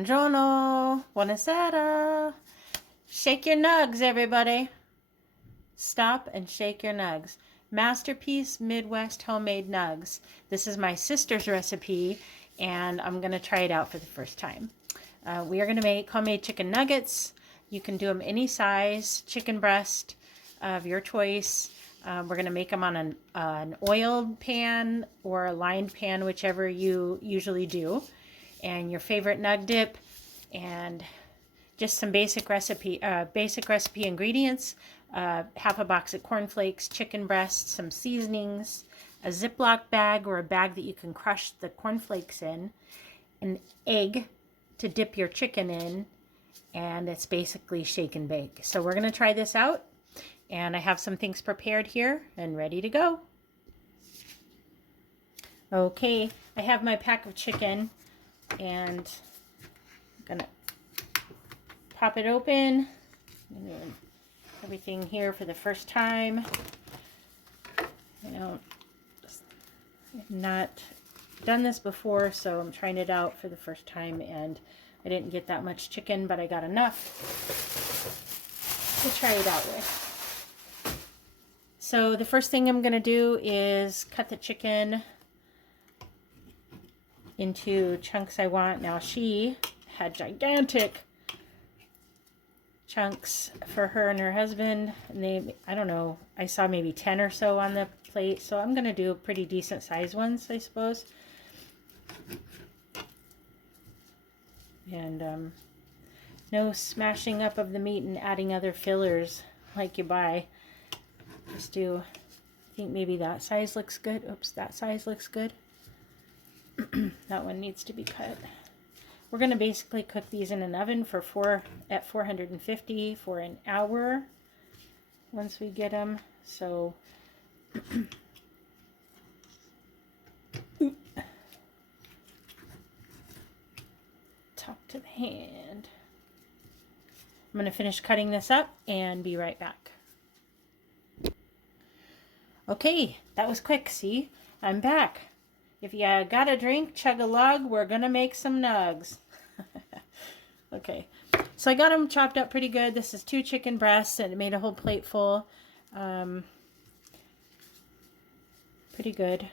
Buongiorno, buonasera. Shake your nugs, everybody. Stop and shake your nugs. Masterpiece Midwest homemade nugs. This is my sister's recipe, and I'm going to try it out for the first time. We are going to make homemade chicken nuggets. You can do them any size, chicken breast of your choice. We're going to make them on an oiled pan or a lined pan, whichever you usually do. And your favorite nug dip, and just some basic recipe ingredients. Half a box of cornflakes, chicken breast, some seasonings, a Ziploc bag or a bag that you can crush the cornflakes in, an egg to dip your chicken in, and it's basically shake and bake. So we're going to try this out, and I have some things prepared here and ready to go. Okay, I have my pack of chicken, and I'm gonna pop it open. I'm doing everything here for the first time. I've not done this before, so I'm trying it out for the first time, and I didn't get that much chicken, but I got enough to try it out with. So the first thing I'm gonna do is cut the chicken into chunks I want. Now she had gigantic chunks for her and her husband, and I don't know, I saw maybe 10 or so on the plate, so I'm gonna do pretty decent sized ones, I suppose. And no smashing up of the meat and adding other fillers like you buy. Just do, I think maybe that size looks good. Oops, that size looks good. That one needs to be cut. We're going to basically cook these in an oven at 450 for an hour once we get them. So top to the hand. I'm going to finish cutting this up and be right back. Okay, that was quick. See, I'm back. If you got a drink, chug a lug, we're going to make some nugs. Okay, so I got them chopped up pretty good. This is 2 chicken breasts, and it made a whole plate full. Pretty good.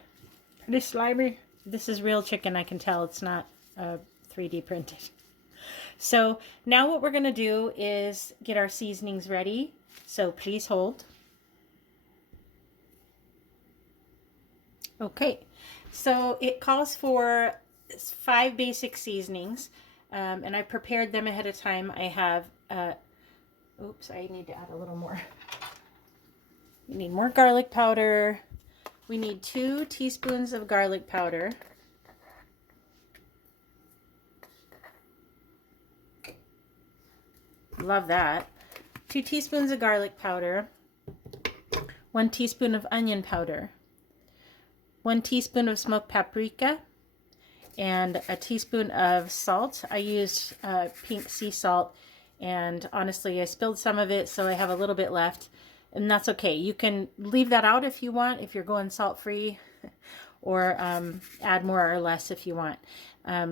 Pretty slimy. This is real chicken, I can tell. It's not 3D printed. So now what we're going to do is get our seasonings ready. So please hold. Okay. So it calls for 5 basic seasonings, and I prepared them ahead of time. I have, oops, I need to add a little more. We need more garlic powder. We need 2 teaspoons of garlic powder. Love that. 2 teaspoons of garlic powder. 1 teaspoon of onion powder. 1 teaspoon of smoked paprika, and a teaspoon of salt. I used pink sea salt, and honestly I spilled some of it, so I have a little bit left, and that's okay. You can leave that out if you want, if you're going salt free, or add more or less if you want.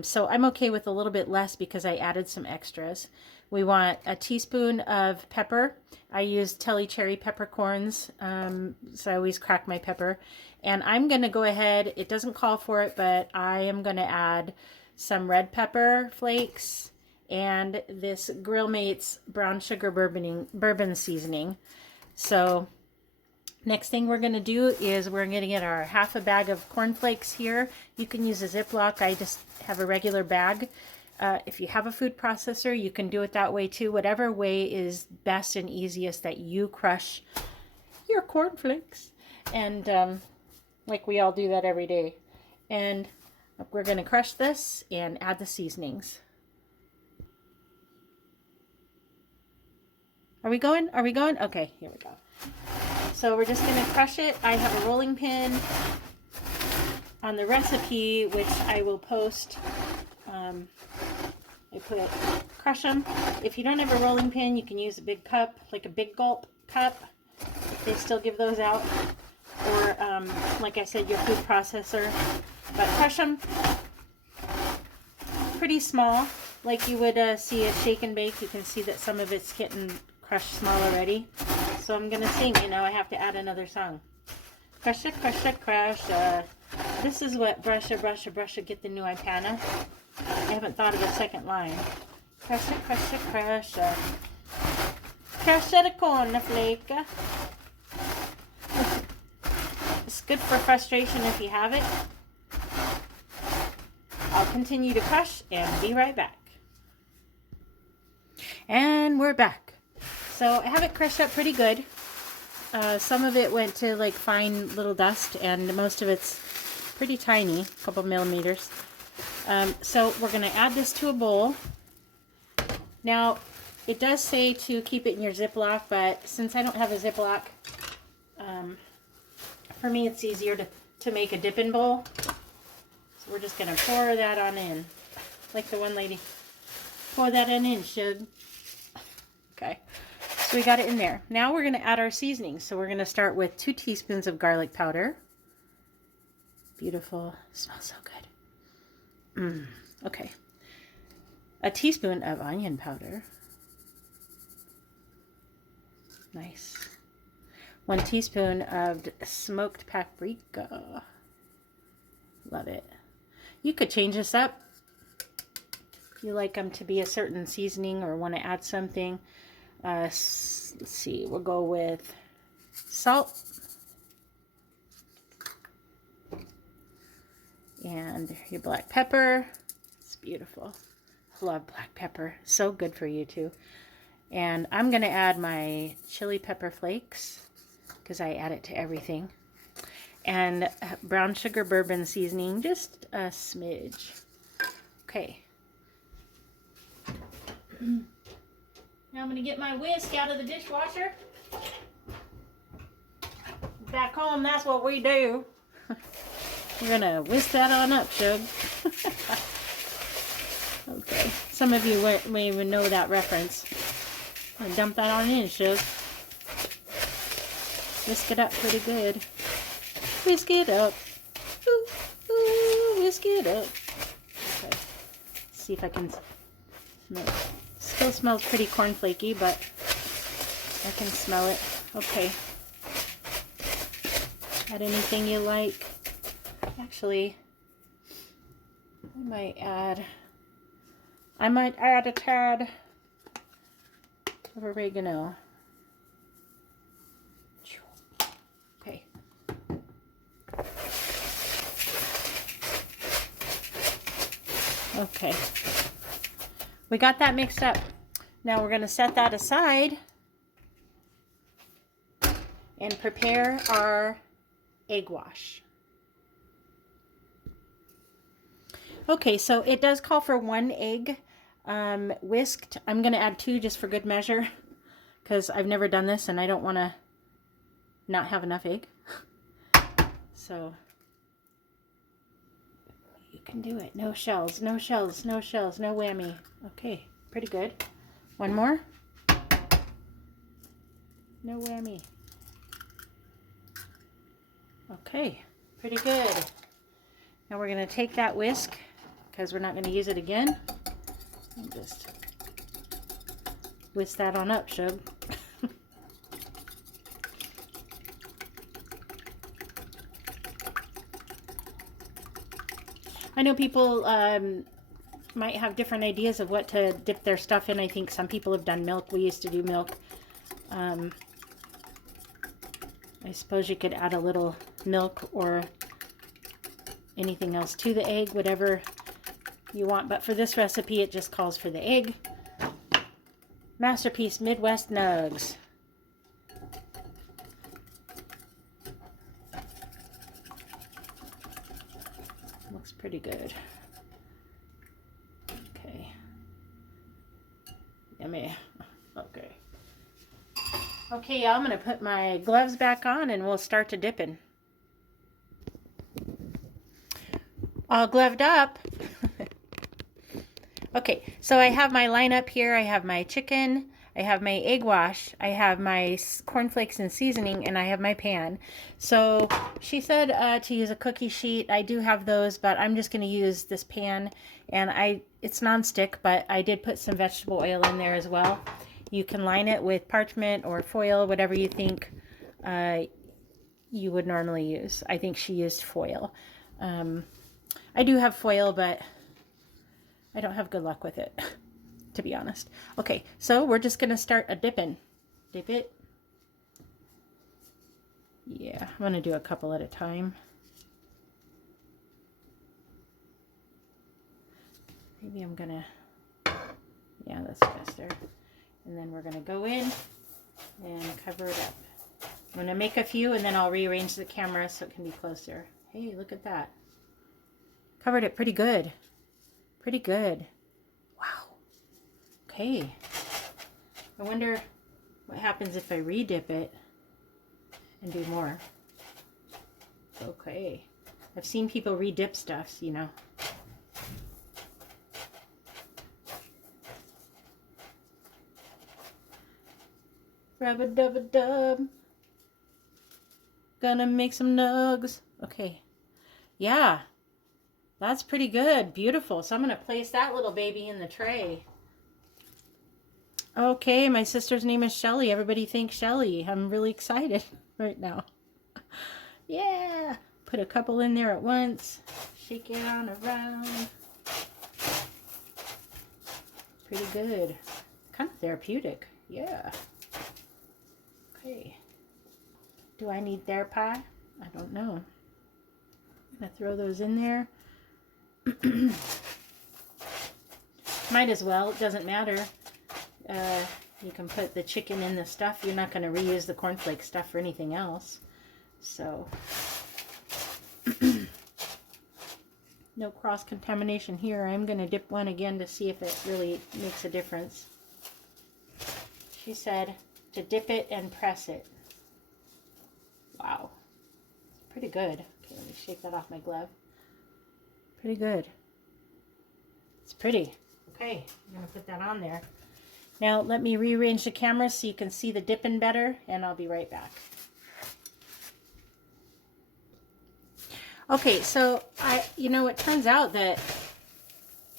So I'm okay with a little bit less because I added some extras. We want a teaspoon of pepper. I use Telly cherry peppercorns, so I always crack my pepper. And I'm going to go ahead, it doesn't call for it, but I am going to add some red pepper flakes and this Grill Mates brown sugar bourbon seasoning. So next thing we're going to do is we're going to get our half a bag of cornflakes here. You can use a Ziploc. I just have a regular bag. If you have a food processor, you can do it that way too. Whatever way is best and easiest that you crush your cornflakes. And like we all do that every day. And we're going to crush this and add the seasonings. Are we going? Are we going? Okay, here we go. So we're just going to crush it. I have a rolling pin on the recipe, which I will post. Crush them. If you don't have a rolling pin, you can use a big cup, like a big gulp cup. They still give those out. Or, like I said, your food processor. But crush them pretty small. like you would see a shake and bake. You can see that some of it's getting crushed small already. So I'm gonna sing, you know, I have to add another song. Crusha, crusha, crusha. This is what brusha, brusha, brusha, get the new ipana. I haven't thought of a second line. Crusha, crusha, crusha. Crusha the cornflake. It's good for frustration if you have it. I'll continue to crush and be right back. And we're back. So I have it crushed up pretty good. Some of it went to like fine little dust, and most of it's pretty tiny, a couple millimeters. So we're going to add this to a bowl. Now, it does say to keep it in your Ziploc, but since I don't have a Ziploc, for me it's easier to make a dipping bowl. So we're just going to pour that on in, like the one lady. Pour that in, Shug. Okay. So we got it in there. Now we're going to add our seasoning. So we're going to start with 2 teaspoons of garlic powder. Beautiful. Smells so good. Okay. A teaspoon of onion powder. Nice. 1 teaspoon of smoked paprika. Love it. You could change this up if you like them to be a certain seasoning or want to add something. Let's see, we'll go with salt and your black pepper. It's beautiful. I love black pepper. So good for you too. And I'm going to add my chili pepper flakes because I add it to everything. And brown sugar bourbon seasoning, just a smidge. Okay. Now I'm going to get my whisk out of the dishwasher. Back home, that's what we do. We're going to whisk that on up, Shug. Okay. Some of you may even know that reference. I'm going to dump that on in, Shug. Whisk it up pretty good. Whisk it up. Ooh, ooh, whisk it up. Okay. Let's see if I can smell it. Still smells pretty cornflakey, but I can smell it. Okay. Add anything you like. Actually, I might add a tad of oregano. Okay. Okay. We got that mixed up. Now we're going to set that aside and prepare our egg wash. Okay, so it does call for 1 egg whisked. I'm going to add 2 just for good measure because I've never done this and I don't want to not have enough egg. So you can do it. No shells, no shells, no shells, no whammy. Okay, pretty good. 1 more. No whammy. Okay, pretty good. Now we're going to take that whisk because we're not going to use it again. And just whisk that on up, Shug. I know people might have different ideas of what to dip their stuff in. I think some people have done milk. We used to do milk. I suppose you could add a little milk or anything else to the egg, whatever you want. But for this recipe, it just calls for the egg. Masterpiece Midwest Nugs. Looks pretty good. Okay. Yummy. Okay. Okay, I'm going to put my gloves back on and we'll start to dipping. All gloved up. Okay, so I have my line up here. I have my chicken. I have my egg wash, I have my cornflakes and seasoning, and I have my pan. So she said to use a cookie sheet. I do have those, but I'm just going to use this pan, and it's nonstick, but I did put some vegetable oil in there as well. You can line it with parchment or foil, whatever you think you would normally use. I think she used foil. I do have foil, but I don't have good luck with it, to be honest. Okay, so we're just going to start a dipping. Dip it. Yeah, I'm going to do a couple at a time. Maybe I'm going to, yeah, that's faster. And then we're going to go in and cover it up. I'm going to make a few and then I'll rearrange the camera so it can be closer. Hey, look at that. Covered it pretty good. Pretty good. Wow. Okay. I wonder what happens if I re-dip it and do more. Okay. I've seen people re-dip stuff, you know. Rub-a-dub-a-dub. Gonna make some nugs. Okay. Yeah. That's pretty good. Beautiful. So I'm going to place that little baby in the tray. Okay, my sister's name is Shelly. Everybody thinks Shelly. I'm really excited right now. Yeah. Put a couple in there at once. Shake it on around. Pretty good. Kind of therapeutic. Yeah. Okay. Do I need their pie? I don't know. I'm going to throw those in there. Might as well. It doesn't matter. You can put the chicken in the stuff. You're not going to reuse the cornflake stuff for anything else. So, no cross-contamination here. I'm going to dip one again to see if it really makes a difference. She said to dip it and press it. Wow. Pretty good. Okay, let me shake that off my glove. Pretty good. It's pretty. Okay, I'm going to put that on there. Now let me rearrange the camera so you can see the dipping better, and I'll be right back. Okay, so it turns out that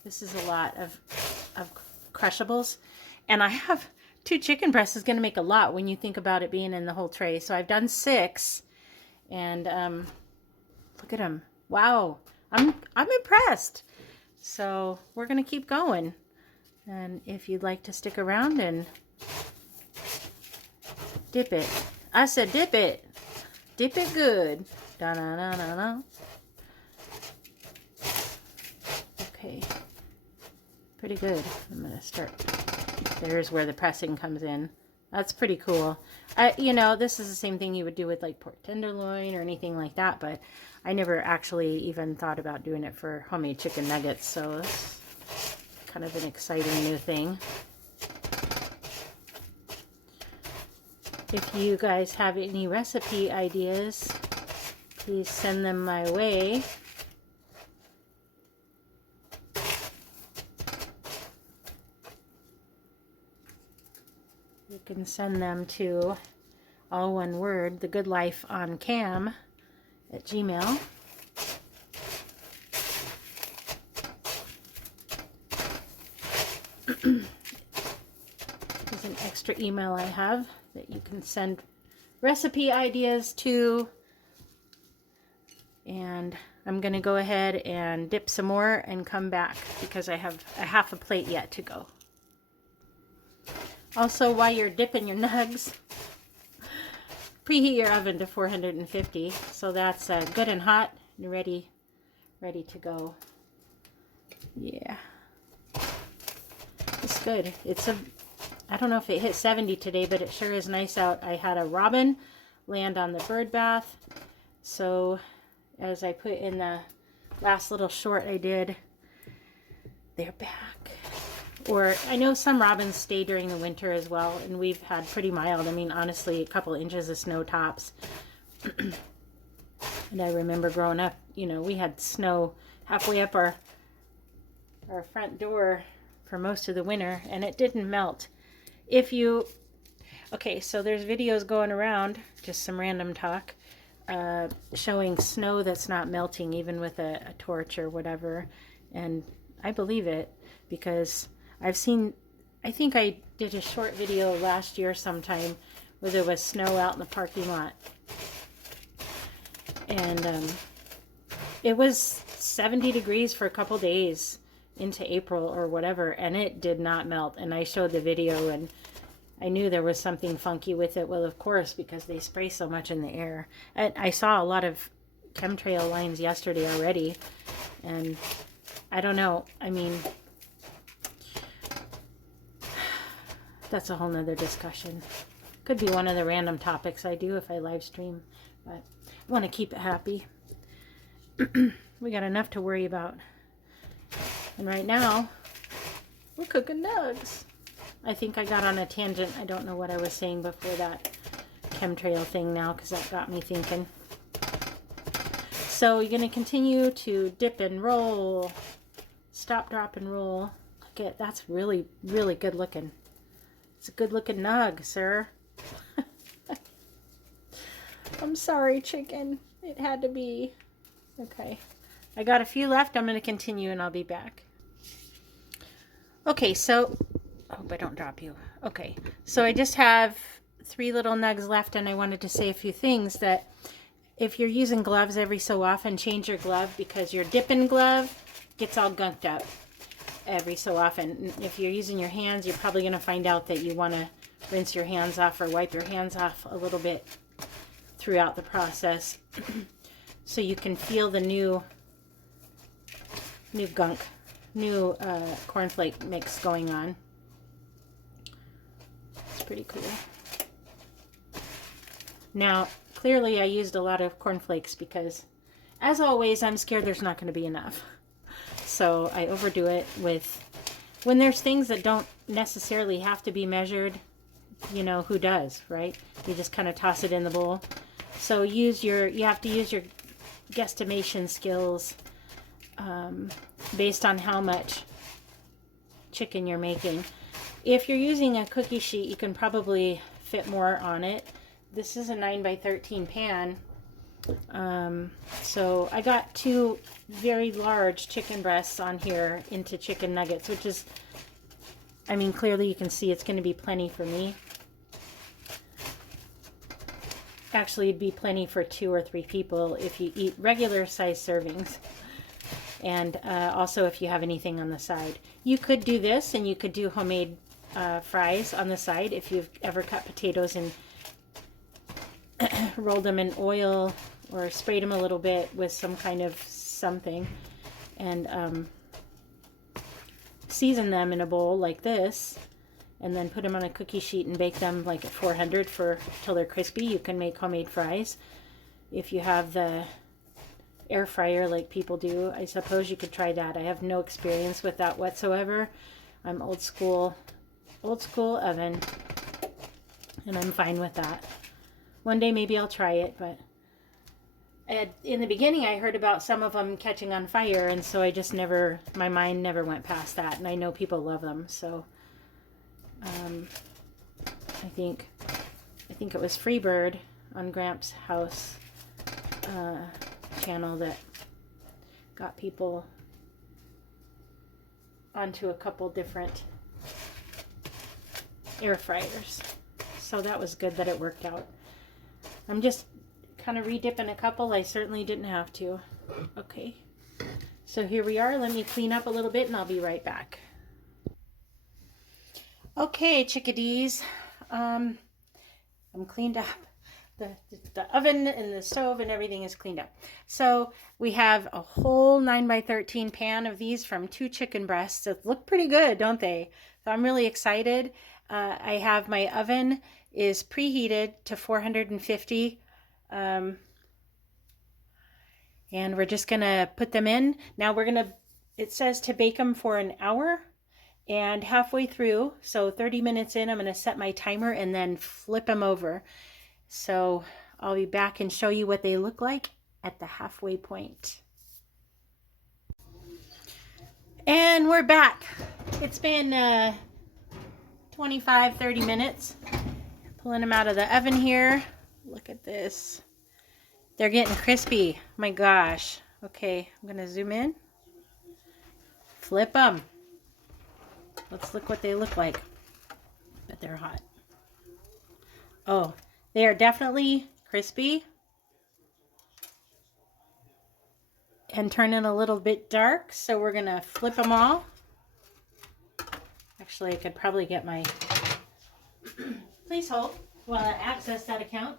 this is a lot of crushables, and I have 2 chicken breasts is going to make a lot when you think about it being in the whole tray. So I've done 6, and look at them. Wow. I'm impressed. So we're going to keep going. And if you'd like to stick around and dip it. I said dip it. Dip it good. Da-na-na-na-na. Okay. Pretty good. I'm going to start. There's where the pressing comes in. That's pretty cool. This is the same thing you would do with like pork tenderloin or anything like that, but I never actually even thought about doing it for homemade chicken nuggets, so it's kind of an exciting new thing. If you guys have any recipe ideas, please send them my way. You can send them to, all one word, thegoodlifeoncam@gmail.com. There's an extra email I have that you can send recipe ideas to. And I'm going to go ahead and dip some more and come back because I have a half a plate yet to go. Also, while you're dipping your nugs, preheat your oven to 450, so that's good and hot and ready to go. Yeah, it's good. I don't know if it hit 70 today, but it sure is nice out. I had a robin land on the bird bath, so as I put in the last little short I did, they're back. Or I know some robins stay during the winter as well, and we've had pretty mild. I mean, honestly, a couple inches of snow tops. And I remember growing up, we had snow halfway up our front door for most of the winter, and it didn't melt. If you, okay, so there's videos going around, just some random talk, showing snow that's not melting even with a torch or whatever. And I believe it because I've seen, I think I did a short video last year sometime where there was snow out in the parking lot. And it was 70 degrees for a couple days into April or whatever, and it did not melt. And I showed the video, and I knew there was something funky with it. Well, of course, because they spray so much in the air. And I saw a lot of chemtrail lines yesterday already, and I don't know. I mean, that's a whole nother discussion. Could be one of the random topics I do if I live stream, but I want to keep it happy. We got enough to worry about. And right now, we're cooking nugs. I think I got on a tangent. I don't know what I was saying before that chemtrail thing now, because that got me thinking. So you're going to continue to dip and roll. Stop, drop, and roll. Look at, that's really, really good looking. It's a good looking nug, sir. I'm sorry, chicken. It had to be. Okay. I got a few left. I'm going to continue and I'll be back. Okay, so I hope I don't drop you. Okay, so I just have 3 little nugs left, and I wanted to say a few things. That if you're using gloves every so often, change your glove, because your dipping glove gets all gunked up every so often. If you're using your hands, you're probably going to find out that you want to rinse your hands off or wipe your hands off a little bit throughout the process so you can feel the new gunk, new cornflake mix going on. It's pretty cool. Now, clearly I used a lot of cornflakes because, as always, I'm scared there's not going to be enough. So I overdo it with, when there's things that don't necessarily have to be measured, you know, who does, right? You just kind of toss it in the bowl. So you have to use your guesstimation skills based on how much chicken you're making. If you're using a cookie sheet, you can probably fit more on it. This is a 9x13 pan. So I got 2 very large chicken breasts on here into chicken nuggets, which is, I mean, clearly you can see it's going to be plenty for me. Actually, it'd be plenty for 2 or 3 people if you eat regular size servings. And also if you have anything on the side. You could do this, and you could do homemade fries on the side if you've ever cut potatoes and rolled them in oil or sprayed them a little bit with some kind of something, and season them in a bowl like this, and then put them on a cookie sheet and bake them like at 400 till they're crispy. You can make homemade fries. If you have the air fryer like people do, I suppose you could try that. I have no experience with that whatsoever. I'm old school oven, and I'm fine with that. One day maybe I'll try it, but in the beginning I heard about some of them catching on fire, and so I just never, my mind never went past that. And I know people love them, so I think it was Freebird on Gramps' house channel that got people onto a couple different air fryers. So that was good that it worked out. I'm just kind of re-dipping a couple. I certainly didn't have to. Okay, so here we are. Let me clean up a little bit and I'll be right back. Okay, chickadees, I'm cleaned up. The oven and the stove and everything is cleaned up. So we have a whole 9x13 pan of these from 2 chicken breasts that look pretty good, don't they? So I'm really excited. I have my oven is preheated to 450. And we're just gonna put them in. Now it says to bake them for an hour, and halfway through, so 30 minutes in, I'm gonna set my timer and then flip them over. So I'll be back and show you what they look like at the halfway point. And we're back. It's been 25, 30 minutes. Pulling them out of the oven here. Look at this. They're getting crispy. My gosh. Okay, I'm going to zoom in. Flip them. Let's look what they look like. But they're hot. Oh, they are definitely crispy. And turning a little bit dark. So we're going to flip them all. Actually, I could probably get my... Please hold while I access that account.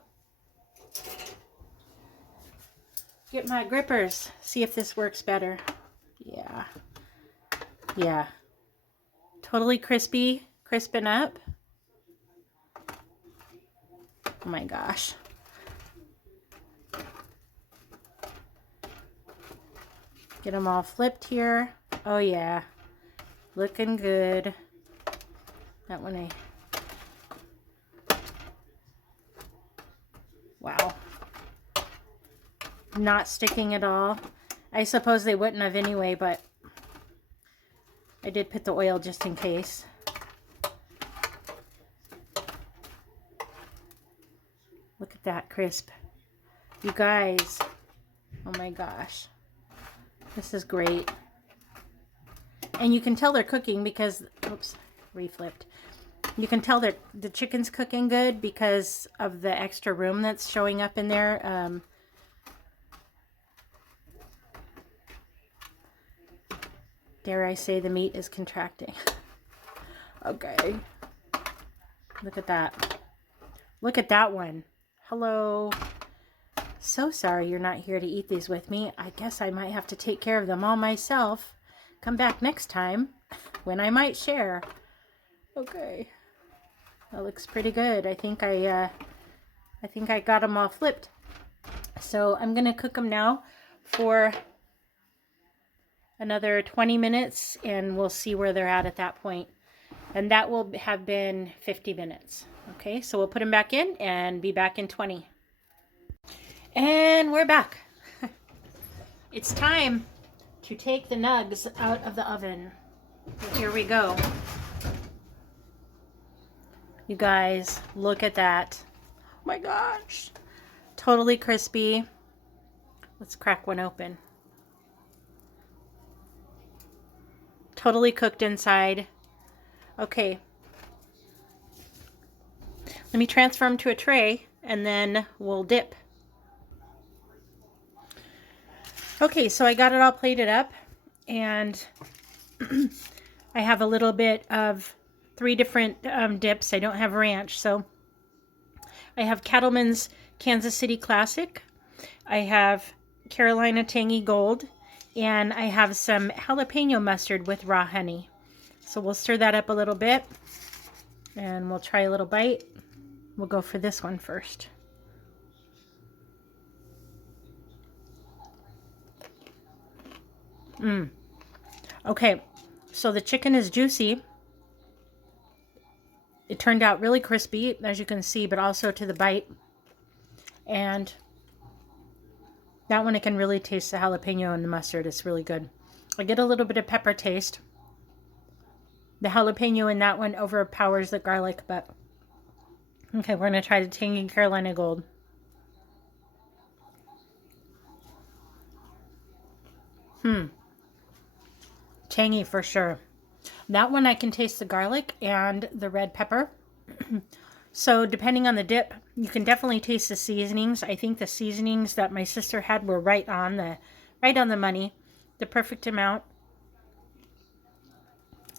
Get my grippers. See if this works better. Yeah. Yeah. Totally crispy. Crisping up. Oh my gosh. Get them all flipped here. Oh yeah. Looking good. That one Wow. Not sticking at all. I suppose they wouldn't have anyway, but I did put the oil just in case. Look at that crisp. You guys. Oh my gosh. This is great. And you can tell they're cooking because, oops, reflipped. You can tell that the chicken's cooking good because of the extra room that's showing up in there. Dare I say the meat is contracting. Okay. Look at that. Look at that one. Hello. So sorry you're not here to eat these with me. I guess I might have to take care of them all myself. Come back next time when I might share. Okay. That looks pretty good. I think I got them all flipped. So I'm going to cook them now for another 20 minutes and we'll see where they're at that point. And that will have been 50 minutes. Okay, so we'll put them back in and be back in 20. And we're back. It's time to take the nugs out of the oven. So here we go. You guys, look at that. Oh my gosh. Totally crispy. Let's crack one open. Totally cooked inside. Okay. Let me transfer them to a tray and then we'll dip. Okay, so I got it all plated up and I have a little bit of 3 different dips. I don't have ranch, so I have Cattleman's Kansas City Classic. I have Carolina Tangy Gold, and I have some jalapeno mustard with raw honey. So we'll stir that up a little bit, and we'll try a little bite. We'll go for this one first. Okay, so the chicken is juicy. It turned out really crispy, as you can see, but also to the bite. And that one, I can really taste the jalapeno and the mustard. It's really good. I get a little bit of pepper taste. The jalapeno in that one overpowers the garlic, but okay, we're going to try the tangy Carolina Gold. Tangy for sure. That one I can taste the garlic and the red pepper. So depending on the dip, you can definitely taste the seasonings. I think the seasonings that my sister had were right on the money, the perfect amount.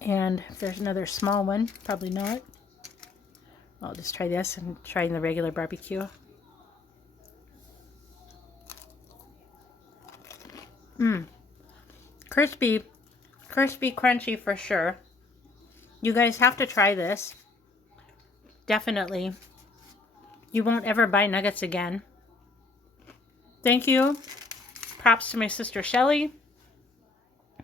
And if there's another small one, probably not. I'll just try this and try the regular barbecue. Crispy, crunchy for sure. You guys have to try this. Definitely. You won't ever buy nuggets again. Thank you. Props to my sister Shelly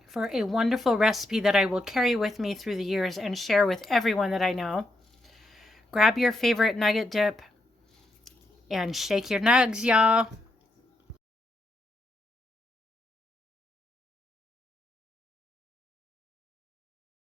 for a wonderful recipe that I will carry with me through the years and share with everyone that I know. Grab your favorite nugget dip and shake your nugs, y'all.